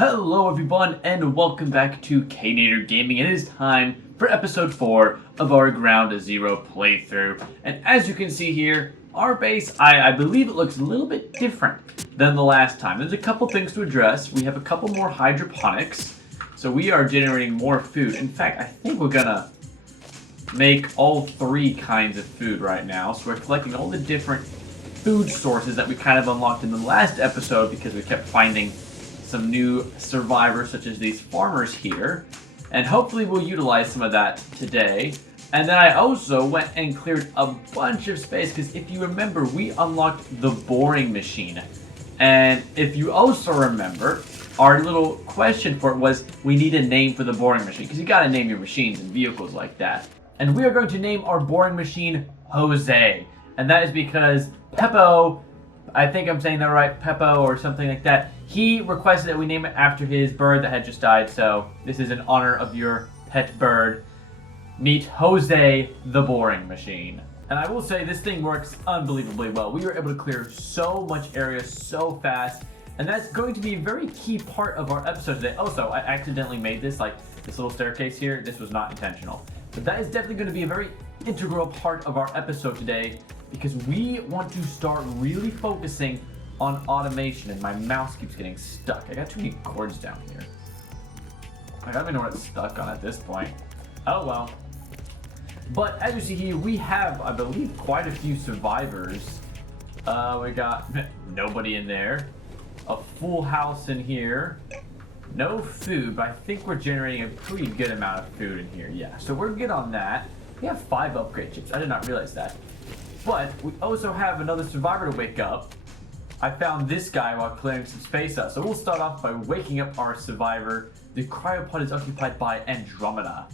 Hello everyone and welcome back to Knader Gaming. It is time for episode 4 of our Ground Zero playthrough. And as you can see here, our base, I believe it looks a little bit different than the last time. There's a couple things to address. We have a couple more hydroponics, so we are generating more food. In fact, I think we're gonna make all 3 kinds of food right now. So we're collecting all the different food sources that we kind of unlocked in the last episode because we kept finding some new survivors such as these farmers here, and hopefully we'll utilize some of that today. And then I also went and cleared a bunch of space because if you remember, we unlocked the boring machine, and if you also remember, our little question for it was we need a name for the boring machine because you gotta name your machines and vehicles like that. And we are going to name our boring machine Jose, and that is because Peppo, I think I'm saying that right, Peppo or something like that, he requested that we name it after his bird that had just died, so this is in honor of your pet bird. Meet Jose the Boring Machine. And I will say this thing works unbelievably well. We were able to clear so much area so fast, and that's going to be a very key part of our episode today. Also, I accidentally made this, like this little staircase here. This was not intentional. But that is definitely going to be a very integral part of our episode today because we want to start really focusing on automation, and my mouse keeps getting stuck. I got too many cords down here. I don't even know what it's stuck on at this point. Oh well. But as you see here, we have, I believe, quite a few survivors. We got nobody in there. A full house in here. No food, but I think we're generating a pretty good amount of food in here. Yeah, so we're good on that. We have 5 upgrade chips. I did not realize that. But we also have another survivor to wake up. I found this guy while clearing some space out. So we'll start off by waking up our survivor. The cryopod is occupied by Andromeda.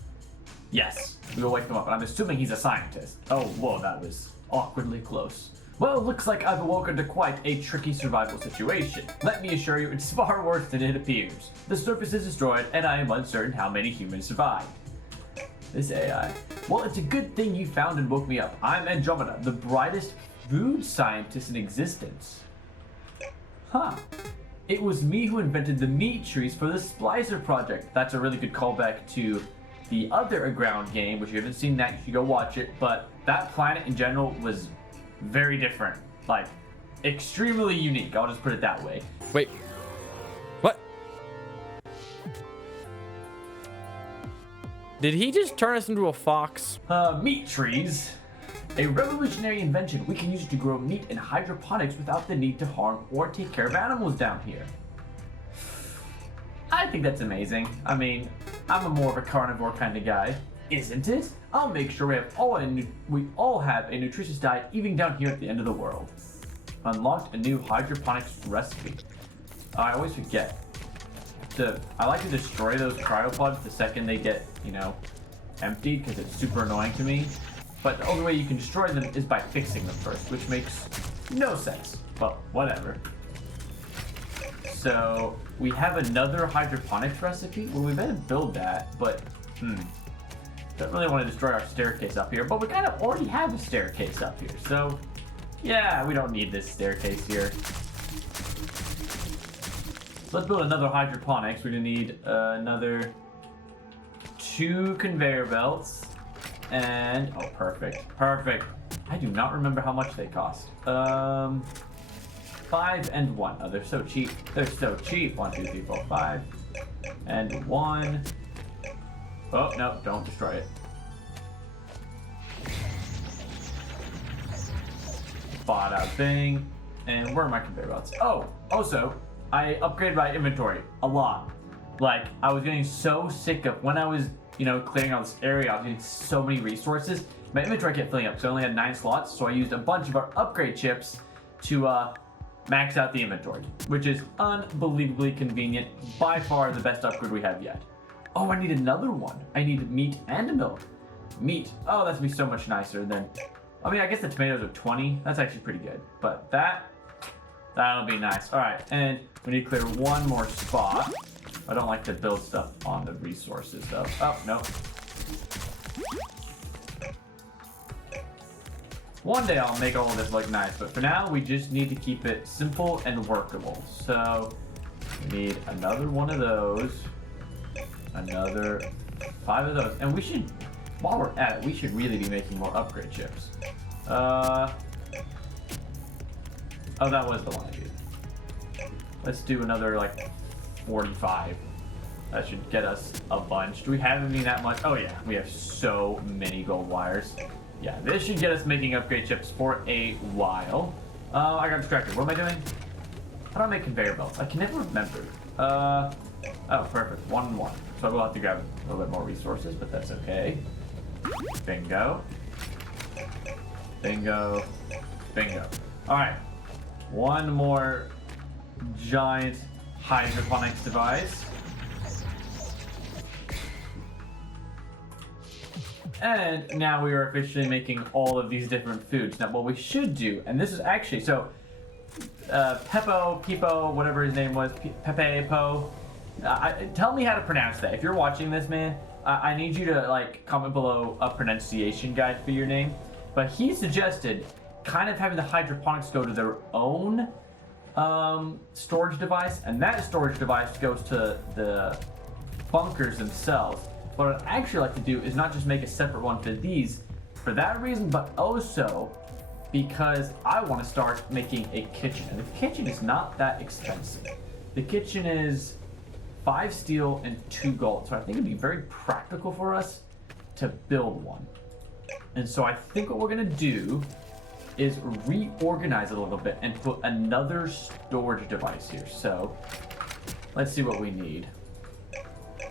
Yes, we will wake him up, and I'm assuming he's a scientist. Oh, whoa, that was awkwardly close. Well, looks like I've awoken to quite a tricky survival situation. Let me assure you, it's far worse than it appears. The surface is destroyed, and I am uncertain how many humans survived. This AI. Well, it's a good thing you found and woke me up. I'm Andromeda, the brightest food scientist in existence. Huh. It was me who invented the meat trees for the Splicer project. That's a really good callback to the other Aground game, which you haven't seen that, you should go watch it. But that planet in general was very different. Like, extremely unique, I'll just put it that way. Wait. What? Did he just turn us into a fox? Meat trees. A revolutionary invention. We can use it to grow meat in hydroponics without the need to harm or take care of animals down here. I think that's amazing. I mean, I'm a more of a carnivore kind of guy. Isn't it? I'll make sure we all have a nutritious diet even down here at the end of the world. Unlocked a new hydroponics recipe. I always forget. I like to destroy those cryopods the second they get, emptied because it's super annoying to me. But the only way you can destroy them is by fixing them first, which makes no sense. But whatever. So we have another hydroponics recipe. Well, we better build that, but don't really want to destroy our staircase up here. But we kind of already have a staircase up here, so yeah, we don't need this staircase here. So let's build another hydroponics. We're gonna need another 2 conveyor belts. And, oh, perfect. I do not remember how much they cost. 5 and 1. Oh, they're so cheap. 1, 2, 3, 4, 5. And 1. Oh, no, don't destroy it. Bought out thing. And where are my conveyor belts? Oh, also, I upgraded my inventory a lot. Like, I was getting so sick of when I was clearing out this area, I was getting so many resources. My inventory kept filling up because I only had 9 slots, so I used a bunch of our upgrade chips to max out the inventory, which is unbelievably convenient. By far the best upgrade we have yet. Oh, I need another one. I need meat and milk. Meat. Oh, that's gonna be so much nicer than. I mean, I guess the tomatoes are 20. That's actually pretty good. But that'll be nice. All right, and we need to clear 1 more spot. I don't like to build stuff on the resources though. Oh, no. One day I'll make all of this look nice, but for now we just need to keep it simple and workable. So We need another one of those. Another 5 of those. And we should, while we're at it, we should really be making more upgrade chips. Oh, that was the one I did. Let's do another, like, 45. That should get us a bunch. Do we have any that much? Oh, yeah. We have so many gold wires. Yeah, this should get us making upgrade chips for a while. I got distracted. What am I doing? How do I make conveyor belts? I can never remember. Oh, perfect. 1 and 1. So I will have to grab a little bit more resources, but that's okay. Bingo. Bingo. Bingo. Alright. One more giant hydroponics device. And now we are officially making all of these different foods. Now what we should do, and this is actually, so Pepo, whatever his name was, Pepe Po. Tell me how to pronounce that. If you're watching this, man, I need you to like comment below a pronunciation guide for your name. But he suggested kind of having the hydroponics go to their own storage device, and that storage device goes to the bunkers themselves. What I'd actually like to do is not just make a separate one for these, for that reason, but also because I want to start making a kitchen. And the kitchen is not that expensive. The kitchen is 5 steel and 2 gold. So I think it'd be very practical for us to build one. And so I think what we're going to do is reorganize it a little bit and put another storage device here. So let's see what we need.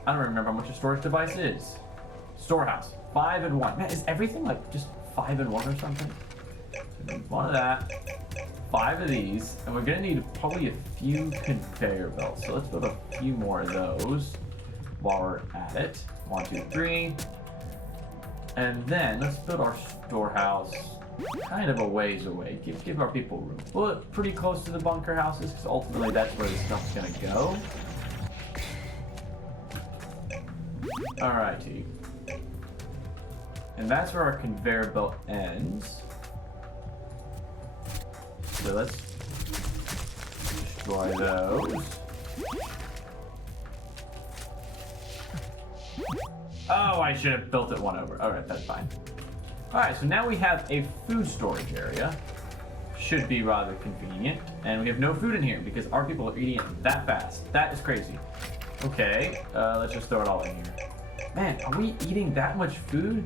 I don't remember how much a storage device is. Storehouse, 5 and 1. Man, is everything like just 5 and 1 or something? So we need 1 of that, 5 of these, and we're gonna need probably a few conveyor belts. So let's build a few more of those while we're at it. 1, 2, 3. And then let's build our storehouse kind of a ways away. Give our people room. Well, pretty close to the bunker houses, because ultimately that's where this stuff's gonna go. Alrighty. And that's where our conveyor belt ends. So let's destroy those. Oh, I should have built it one over. Alright, that's fine. Alright, so now we have a food storage area. Should be rather convenient. And we have no food in here because our people are eating it that fast. That is crazy. Okay, let's just throw it all in here. Man, are we eating that much food?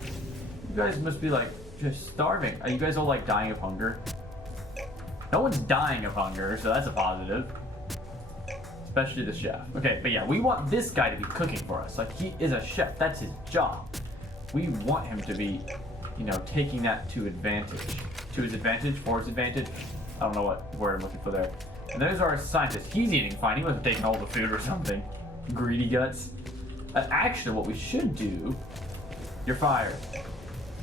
You guys must be like just starving. Are you guys all like dying of hunger? No one's dying of hunger, so that's a positive. Especially the chef. Okay, but yeah, we want this guy to be cooking for us. Like, he is a chef. That's his job. We want him to be, you know, taking that to advantage. To his advantage, for his advantage. I don't know what word I'm looking for there. And there's our scientist. He's eating fine. He wasn't taking all the food or something. Greedy guts. Actually, what we should do... You're fired.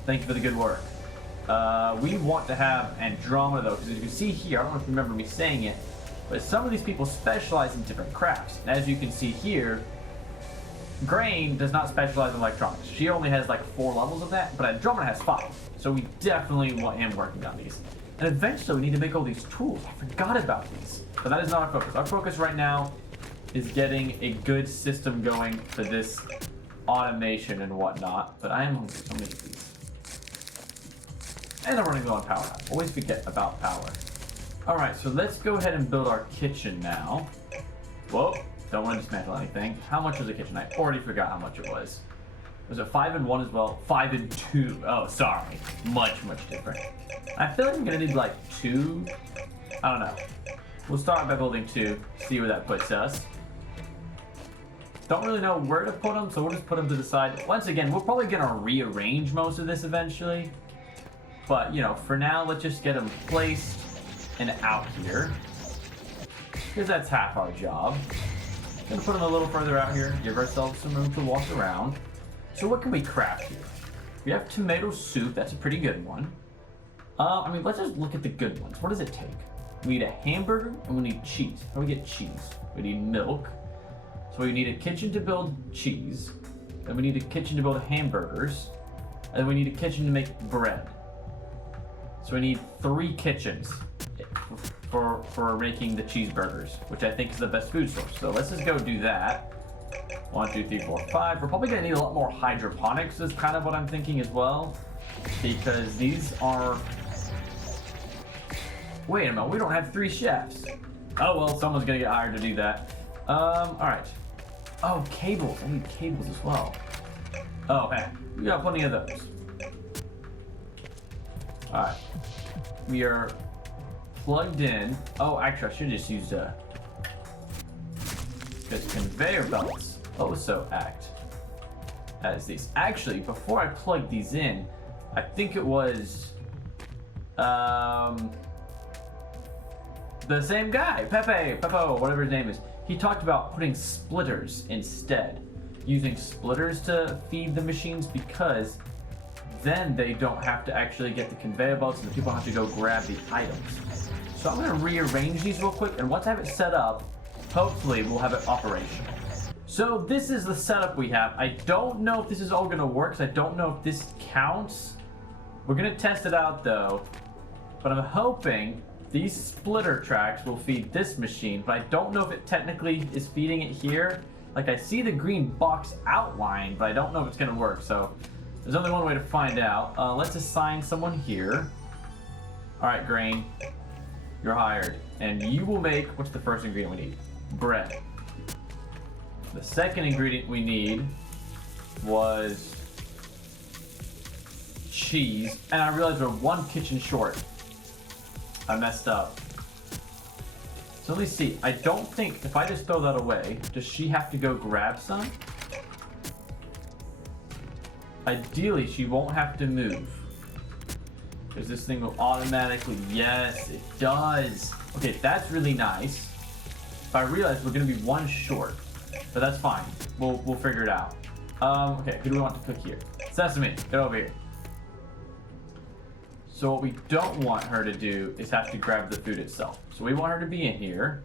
Thank you for the good work. We want to have Andromeda, though, because as you can see here, I don't know if you remember me saying it, but some of these people specialize in different crafts. And as you can see here, Grain does not specialize in electronics. She only has like 4 levels of that, but Andromeda has 5. So we definitely want him working on these. And eventually we need to make all these tools. I forgot about these. But that is not our focus. Our focus right now is getting a good system going for this automation and whatnot. But I am hungry, so I'm gonna eat these. And I'm running low on power now. Always forget about power. Alright, so let's go ahead and build our kitchen now. Whoa, don't want to dismantle anything. How much was the kitchen? I already forgot how much it was. Was it 5 and 1 as well? 5 and 2. Oh, sorry. Much different. I feel like I'm gonna need like 2. I don't know. We'll start by building 2, see where that puts us. Don't really know where to put them, so we'll just put them to the side. Once again, we're probably gonna rearrange most of this eventually. But, you know, for now, let's just get them placed and out here. Because that's half our job. Gonna put them a little further out here, give ourselves some room to walk around. So what can we craft here? We have tomato soup, that's a pretty good one. I mean, let's just look at the good ones. What does it take? We need a hamburger and we need cheese. How do we get cheese? We need milk. So we need a kitchen to build cheese. Then we need a kitchen to build hamburgers. And then we need a kitchen to make bread. So we need 3 kitchens for making the cheeseburgers, which I think is the best food source. So let's just go do that. 1, 2, 3, 4, 5. We're probably gonna need a lot more hydroponics is kind of what I'm thinking as well. Because these are... Wait a minute, we don't have 3 chefs. Oh well, someone's gonna get hired to do that. Alright. Oh, cables. I need cables as well. Oh, hey, we got plenty of those. Alright. We are plugged in. Oh, actually, I should just use this conveyor belts also act as these. Actually, before I plug these in, I think it was the same guy, Pepo, whatever his name is. He talked about putting splitters instead, using splitters to feed the machines because then they don't have to actually get the conveyor belts and the people have to go grab the items. So I'm going to rearrange these real quick, and once I have it set up, hopefully we'll have it operational. So this is the setup we have. I don't know if this is all going to work, because I don't know if this counts. We're going to test it out though, but I'm hoping these splitter tracks will feed this machine, but I don't know if it technically is feeding it here. Like, I see the green box outline, but I don't know if it's going to work, so there's only one way to find out. Let's assign someone here. Alright, Grain. You're hired. And you will make... What's the first ingredient we need? Bread. The second ingredient we need was cheese. And I realized we're 1 kitchen short. I messed up. So let me see. I don't think... If I just throw that away, does she have to go grab some? Ideally, she won't have to move. Because this thing will automatically... Yes, it does. Okay, that's really nice. But I realize we're going to be 1 short. But that's fine. We'll figure it out. Okay, who do we want to cook here? Sesame, get over here. So what we don't want her to do is have to grab the food itself. So we want her to be in here.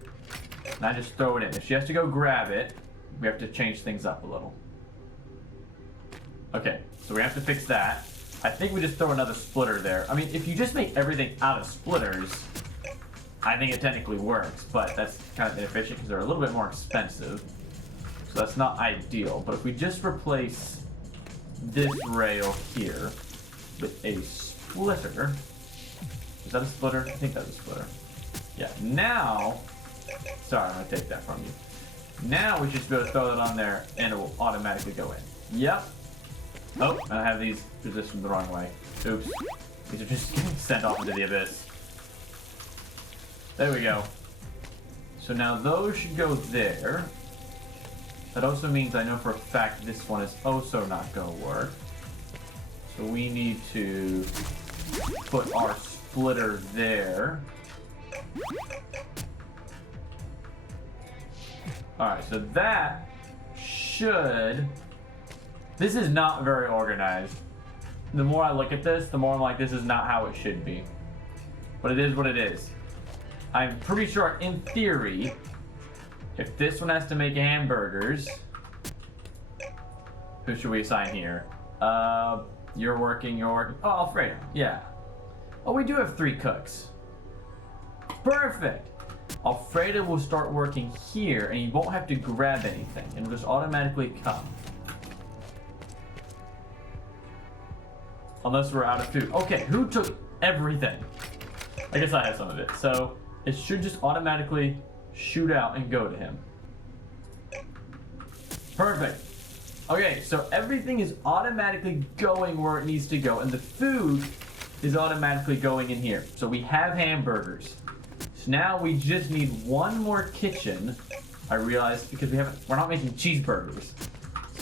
And I just throw it in. If she has to go grab it, we have to change things up a little. Okay, so we have to fix that. I think we just throw another splitter there. I mean, if you just make everything out of splitters, I think it technically works, but that's kind of inefficient because they're a little bit more expensive. So that's not ideal. But if we just replace this rail here with a splitter. Is that a splitter? I think that's a splitter. Yeah, now... Sorry, I'm going to take that from you. Now we should just be able to throw that on there and it will automatically go in. Yep. Oh, and I have these positioned the wrong way. Oops. These are just getting sent off into the abyss. There we go. So now those should go there. That also means I know for a fact this one is also not going to work. So we need to put our splitter there. Alright, so that should... This is not very organized. The more I look at this, the more I'm like, this is not how it should be. But it is what it is. I'm pretty sure, in theory, if this one has to make hamburgers... Who should we assign here? You're working. Oh, Alfredo. Yeah. Oh, we do have 3 cooks. Perfect. Alfredo will start working here, and he won't have to grab anything. It'll just automatically come. Unless we're out of food. Okay, who took everything? I guess I had some of it. So it should just automatically shoot out and go to him. Perfect. Okay, so everything is automatically going where it needs to go, and the food is automatically going in here. So we have hamburgers. So now we just need 1 more kitchen. I realized because we're not making cheeseburgers.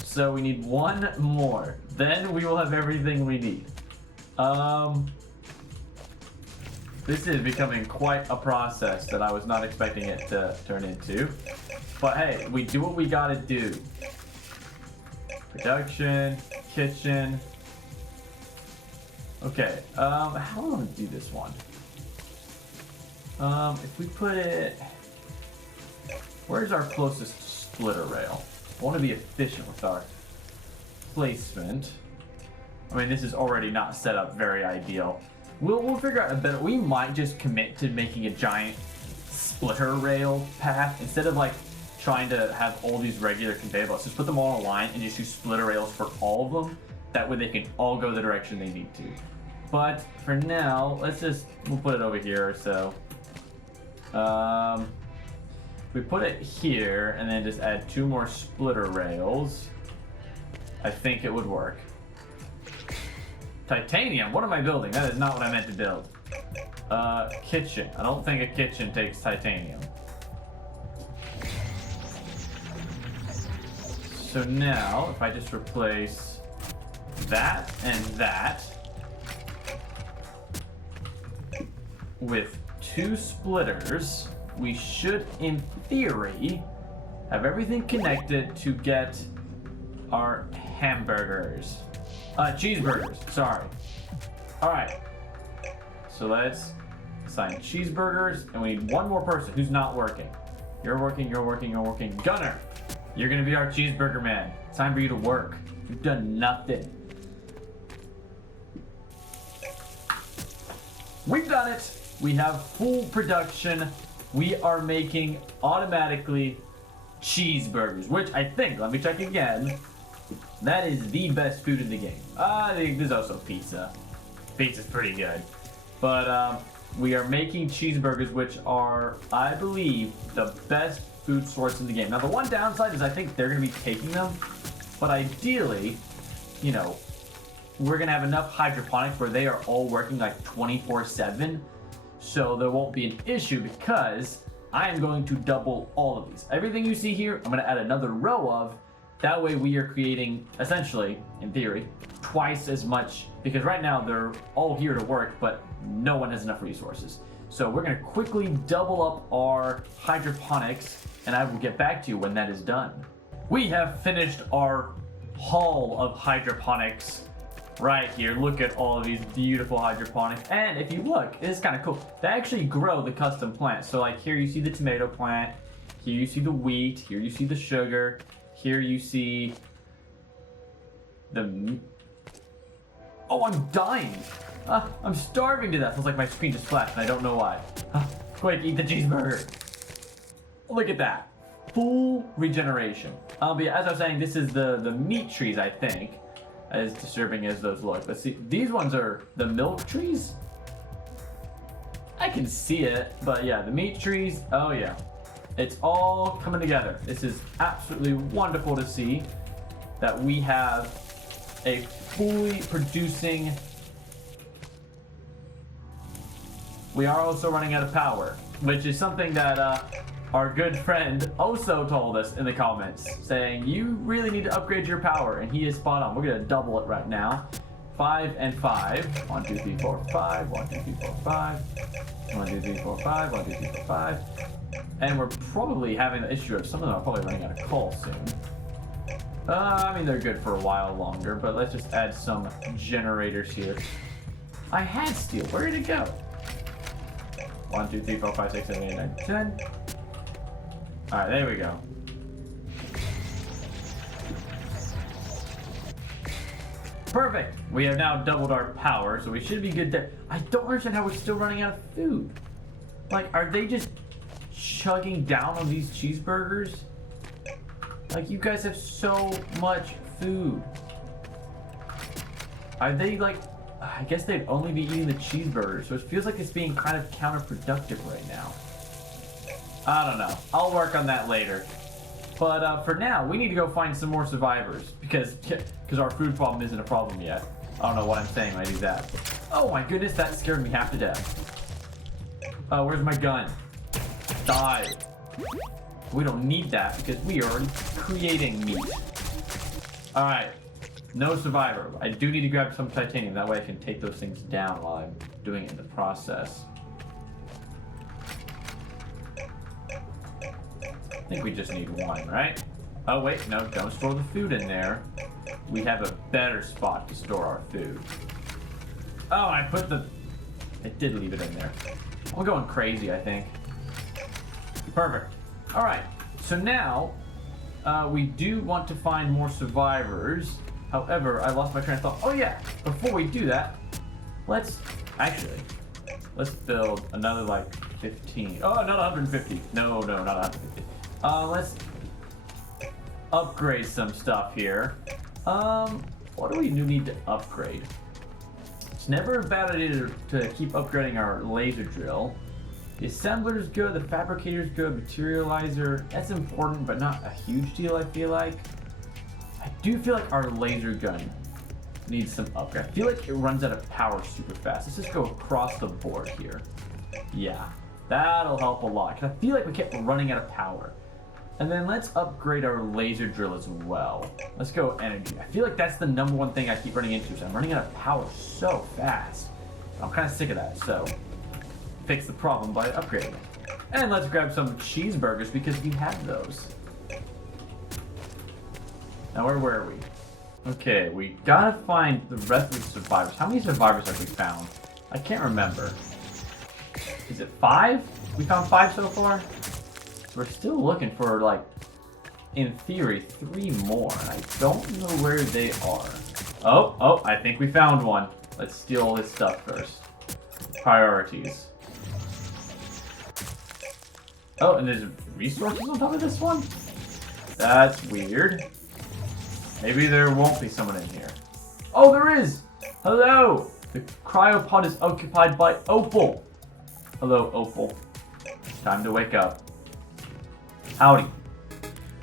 So we need 1 more. Then we will have everything we need. This is becoming quite a process that I was not expecting it to turn into. But hey, we do what we gotta do. Production, kitchen. Okay, how do I want to do this one? If we put it... Where's our closest splitter rail? I want to be efficient with our placement. I mean, this is already not set up very ideal. We'll figure out a better... We might just commit to making a giant splitter rail path. Instead of like trying to have all these regular conveyor belts, just put them all in a line and just use splitter rails for all of them. That way they can all go the direction they need to. But for now, we'll put it over here or so. We put it here and then just add 2 more splitter rails. I think it would work. Titanium? What am I building? That is not what I meant to build. Kitchen. I don't think a kitchen takes titanium. So now, if I just replace that and that with 2 splitters, we should, in theory, have everything connected to get our hamburgers. Cheeseburgers, sorry. Alright. So let's assign cheeseburgers, and we need 1 more person who's not working. You're working, you're working, you're working. Gunner! You're gonna be our cheeseburger man. It's time for you to work. You've done nothing. We've done it! We have full production. We are making automatically cheeseburgers, which I think, let me check again, that is the best food in the game. There's also pizza. Pizza's pretty good. But we are making cheeseburgers, which are, I believe, the best food source in the game. Now, the one downside is I think they're going to be taking them, but ideally, you know, we're going to have enough hydroponics where they are all working like 24/7, so there won't be an issue because I am going to double all of these. Everything you see here, I'm going to add another row of. That way we are creating, essentially, in theory, twice as much, because right now they're all here to work, but no one has enough resources. So we're going to quickly double up our hydroponics, and I will get back to you when that is done. We have finished our haul of hydroponics right here. Look at all of these beautiful hydroponics. And if you look, it's kind of cool. They actually grow the custom plants. So like here you see the tomato plant, here you see the wheat, here you see the sugar, here you see the... Oh, I'm dying. I'm starving to death. It's like my screen just flashed and I don't know why. Quick, eat the cheeseburger. Look at that. Full regeneration. But yeah, as I was saying, this is the meat trees, I think. As disturbing as those look. Let's see. These ones are the milk trees? I can see it, but yeah, the meat trees, oh yeah. It's all coming together. This is absolutely wonderful to see that we have a fully producing... We are also running out of power, which is something that our good friend also told us in the comments, saying you really need to upgrade your power, and he is spot on. We're gonna double it right now. 5 and 5. 1, 2, 3, 4, 5. 1, 2, 3, 4, 5. 1, 2, 3, 4, 5. 1, 2, 3, 4, 5. And we're probably having the issue of some of them are probably running out of coal soon. I mean, they're good for a while longer, but let's just add some generators here. I had steel. Where did it go? 1, 2, 3, 4, 5, 6, 7, 8, 9, 10. Alright, there we go. Perfect! We have now doubled our power, so we should be good there. I don't understand how we're still running out of food. Like, are they just chugging down on these cheeseburgers? Like, you guys have so much food. Are they like... I guess they'd only be eating the cheeseburgers, so it feels like it's being kind of counterproductive right now. I don't know. I'll work on that later. But for now, we need to go find some more survivors because our food problem isn't a problem yet. I don't know what I'm saying when I do that. Oh my goodness, that scared me half to death. Where's my gun? Die. We don't need that because we are creating meat. Alright. No survivor. I do need to grab some titanium. That way I can take those things down while I'm doing it in the process. I think we just need 1, right? Oh wait, no, don't store the food in there. We have a better spot to store our food. Oh, I did leave it in there. I'm going crazy, I think. Perfect. Alright, so now we do want to find more survivors. However, I lost my train of thought. Oh yeah, before we do that, let's actually, Let's build another like 15. Oh, not 150. No, not 150. Let's upgrade some stuff here. What do we need to upgrade? It's never a bad idea to keep upgrading our laser drill. The assembler's good, the fabricator's good, materializer, that's important, but not a huge deal, I feel like. I do feel like our laser gun needs some upgrade. I feel like it runs out of power super fast. Let's just go across the board here. Yeah, that'll help a lot, because I feel like we kept running out of power. And then let's upgrade our laser drill as well. Let's go energy. I feel like that's the number one thing I keep running into, so I'm running out of power so fast. I'm kind of sick of that, so fix the problem by upgrading. And let's grab some cheeseburgers because we have those. Now where were we? Okay, we gotta find the rest of the survivors. How many survivors have we found? I can't remember. Is it 5? We found 5 so far? We're still looking for, like, in theory, 3 more. And I don't know where they are. Oh, I think we found one. Let's steal all his stuff first. Priorities. Oh, and there's resources on top of this one? That's weird. Maybe there won't be someone in here. Oh, there is! Hello! The cryopod is occupied by Opal. Hello, Opal. Time to wake up. Howdy.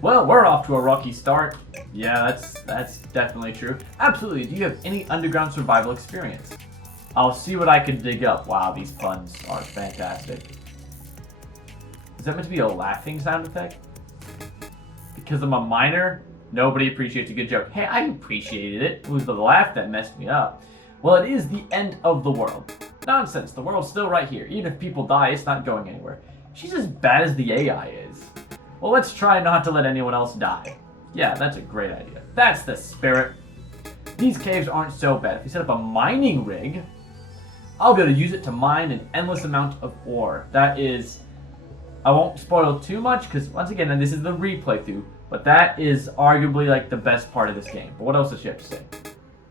Well, we're off to a rocky start. Yeah, that's definitely true. Absolutely. Do you have any underground survival experience? I'll see what I can dig up. Wow, these puns are fantastic. Is that meant to be a laughing sound effect? Because I'm a miner? Nobody appreciates a good joke. Hey, I appreciated it. It was the laugh that messed me up. Well, it is the end of the world. Nonsense. The world's still right here. Even if people die, it's not going anywhere. She's as bad as the AI is. Well, let's try not to let anyone else die. Yeah, that's a great idea. That's the spirit. These caves aren't so bad. If we set up a mining rig, I'll be able to use it to mine an endless amount of ore. That is... I won't spoil too much, because once again, and this is the replay through, but that is arguably like the best part of this game. But what else does she have to say?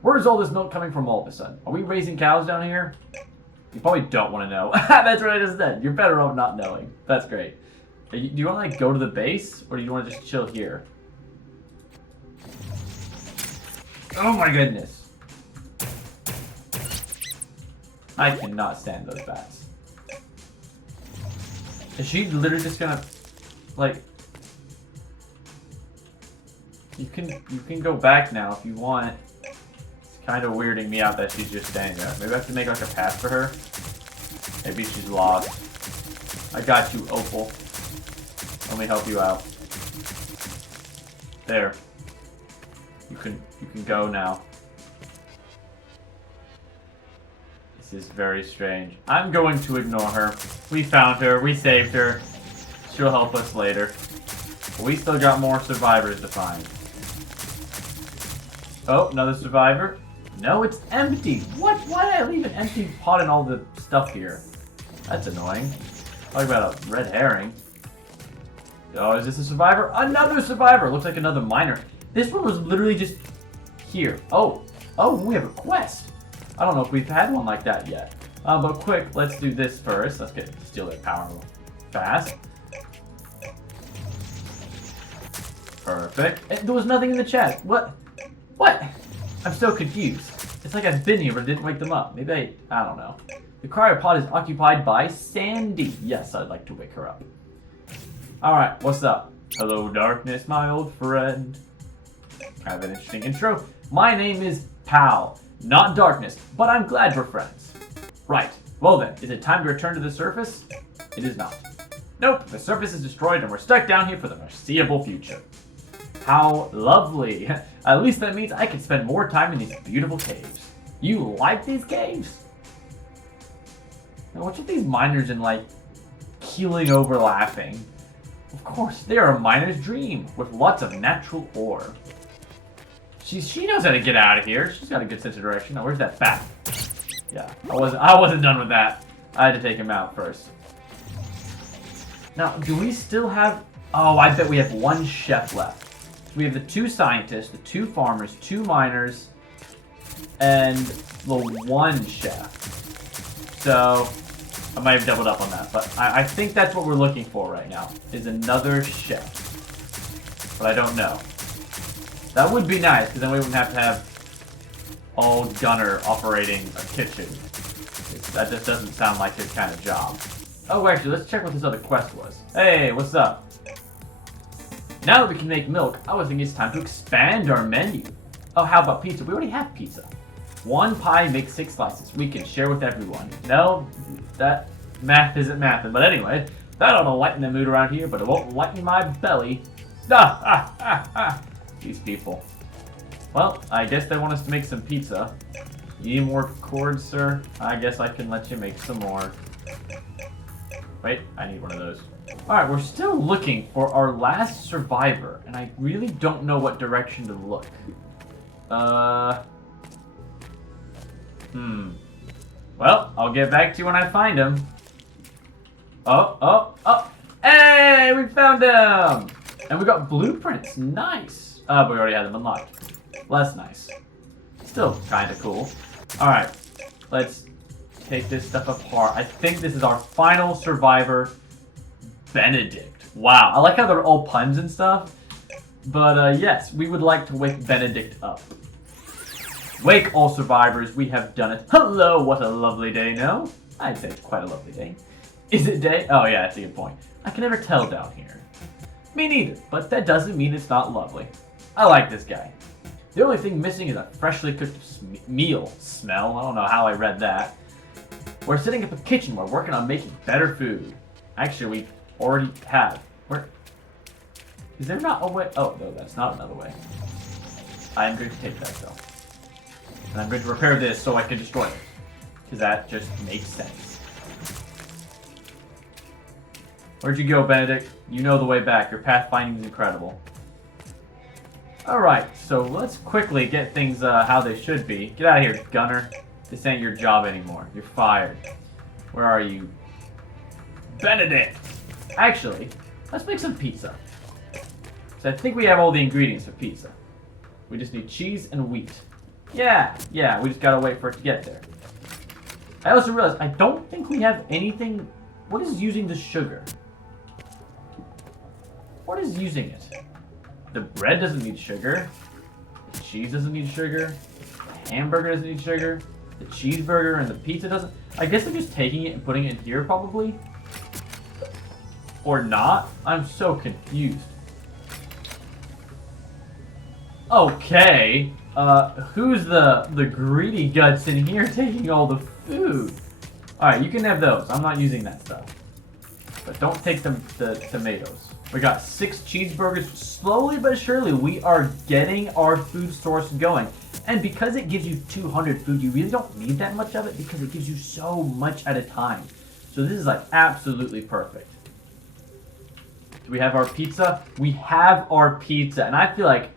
Where's all this milk coming from all of a sudden? Are we raising cows down here? You probably don't want to know. That's what I just said. You're better off not knowing. That's great. Do you want to like go to the base, or do you want to just chill here? Oh my goodness. I cannot stand those bats. Is she literally just gonna, like... You can go back now if you want. It's kind of weirding me out that she's just standing there. Maybe I have to make like a path for her. Maybe she's lost. I got you, Opal. Let me help you out. There. You can go now. This is very strange. I'm going to ignore her. We found her. We saved her. She'll help us later. But we still got more survivors to find. Oh, another survivor. No, it's empty. What? Why did I leave an empty pot and all the stuff here? That's annoying. Talk about a red herring. Oh, is this a survivor? Another survivor! Looks like another miner. This one was literally just here. Oh, we have a quest. I don't know if we've had one like that yet. But quick, let's do this first. Let's steal their power fast. Perfect. There was nothing in the chat. What? I'm so confused. It's like I've been here but didn't wake them up. Maybe I don't know. The cryopod is occupied by Sandy. Yes, I'd like to wake her up. Alright, what's up? Hello, darkness, my old friend. Kind of an interesting intro. My name is Pal, not Darkness, but I'm glad we're friends. Right. Well then, is it time to return to the surface? It is not. Nope, the surface is destroyed and we're stuck down here for the foreseeable future. How lovely. At least that means I can spend more time in these beautiful caves. You like these caves? Now what's with these miners and like keeling over laughing? Of course, they are a miner's dream with lots of natural ore. She knows how to get out of here. She's got a good sense of direction. Now where's that bat? Yeah, I wasn't done with that. I had to take him out first. Now, do we still have... Oh, I bet we have one chef left. So we have the 2 scientists, the 2 farmers, 2 miners, and the 1 chef. So, I might have doubled up on that, but I think that's what we're looking for right now, is another chef. But I don't know. That would be nice, because then we wouldn't have to have old Gunner operating a kitchen. That just doesn't sound like his kind of job. Oh, actually, let's check what this other quest was. Hey, what's up? Now that we can make milk, I was thinking it's time to expand our menu. Oh, how about pizza? We already have pizza. 1 pie makes 6 slices. We can share with everyone. No, that math isn't mathing. But anyway, that ought to lighten the mood around here, but it won't lighten my belly. These people. Well, I guess they want us to make some pizza. You need more cords, sir? I guess I can let you make some more. Wait, I need one of those. Alright, we're still looking for our last survivor, and I really don't know what direction to look. Well, I'll get back to you when I find him. Oh! Hey, we found him! And we got blueprints. Nice. But we already had them unlocked. Less nice. Still kind of cool. Alright, let's take this stuff apart. I think this is our final survivor, Benedict. Wow, I like how they're all puns and stuff. But yes, we would like to wake Benedict up. Wake all survivors, we have done it. Hello, what a lovely day, no? I'd say it's quite a lovely day. Is it day? Oh yeah, that's a good point. I can never tell down here. Me neither, but that doesn't mean it's not lovely. I like this guy. The only thing missing is a freshly cooked meal smell. I don't know how I read that. We're setting up a kitchen. We're working on making better food. Actually, we already have. Is there not a way? Oh, no, that's not another way. I'm going to take that, though. And I'm going to repair this so I can destroy it. Because that just makes sense. Where'd you go, Benedict? You know the way back. Your pathfinding is incredible. Alright, so let's quickly get things how they should be. Get out of here, Gunner. This ain't your job anymore. You're fired. Where are you? Benedict! Actually, let's make some pizza. So I think we have all the ingredients for pizza. We just need cheese and wheat. Yeah, we just gotta wait for it to get there. I also realized I don't think we have anything. What is using the sugar? What is using it? The bread doesn't need sugar. The cheese doesn't need sugar. The hamburger doesn't need sugar. The cheeseburger and the pizza doesn't. I guess I'm just taking it and putting it in here probably. Or not? I'm so confused. Okay. Who's the greedy guts in here taking all the food? Alright, you can have those. I'm not using that stuff. But don't take the tomatoes. We got 6 cheeseburgers. Slowly but surely, we are getting our food source going. And because it gives you 200 food, you really don't need that much of it because it gives you so much at a time. So this is like absolutely perfect. Do we have our pizza? We have our pizza. And I feel like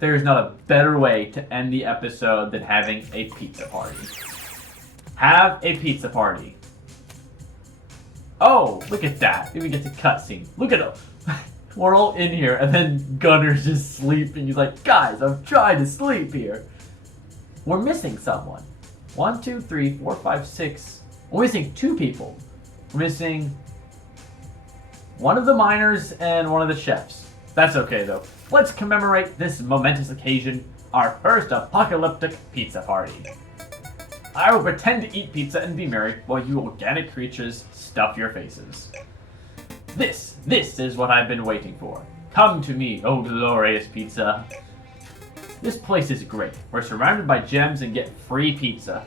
there's not a better way to end the episode than having a pizza party. Have a pizza party. Oh, look at that. We get the cutscene. Look at him. We're all in here, and then Gunner's just sleeping. He's like, guys, I'm trying to sleep here. We're missing someone. 1, 2, 3, 4, 5, 6. We're missing 2 people. We're missing one of the miners and one of the chefs. That's okay, though. Let's commemorate this momentous occasion, our first apocalyptic pizza party. I will pretend to eat pizza and be merry while you organic creatures stuff your faces. This is what I've been waiting for. Come to me, oh glorious pizza. This place is great. We're surrounded by gems and get free pizza.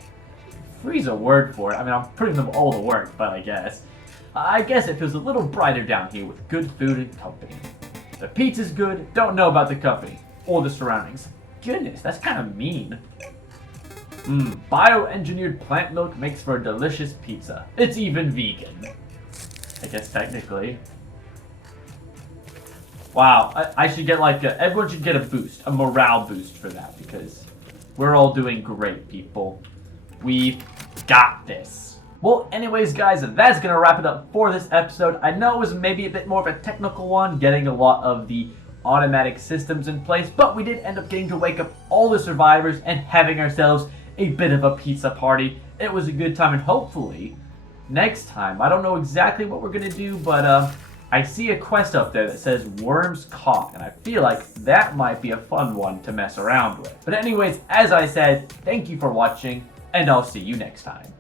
Free's a word for it. I mean, I'm putting them all to work, but I guess it feels a little brighter down here with good food and company. The pizza's good, don't know about the company or the surroundings. Goodness, that's kind of mean. Bioengineered plant milk makes for a delicious pizza. It's even vegan. I guess technically. Wow, I should get like everyone should get a boost, a morale boost for that because we're all doing great, people. We've got this. Well, anyways, guys, that's going to wrap it up for this episode. I know it was maybe a bit more of a technical one, getting a lot of the automatic systems in place, but we did end up getting to wake up all the survivors and having ourselves a bit of a pizza party. It was a good time, and hopefully next time. I don't know exactly what we're going to do, but I see a quest up there that says Worms Caught, and I feel like that might be a fun one to mess around with. But anyways, as I said, thank you for watching, and I'll see you next time.